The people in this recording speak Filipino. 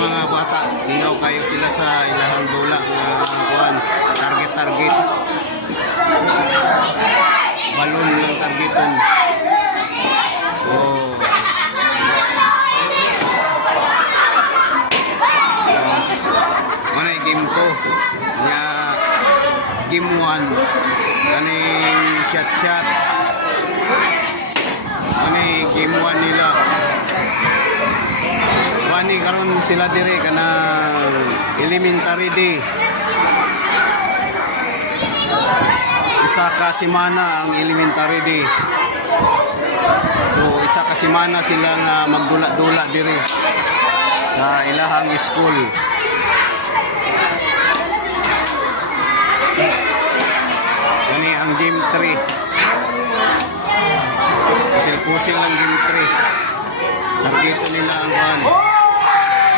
mga bata, lingaw kayo sila sa ilahang dula nga kuan, target. Balon ng targeton. So, mana game 2 nya game 1 kaning shot ani game 1 nila wani karon sila dire kana elementary day isa ka semana ang elementary day. So isa ka semana sila nga magdula-dula dire sa ilahang school. Kani ang game 3. Pusil-pusil ang game 3. Targeto nila ang kuan.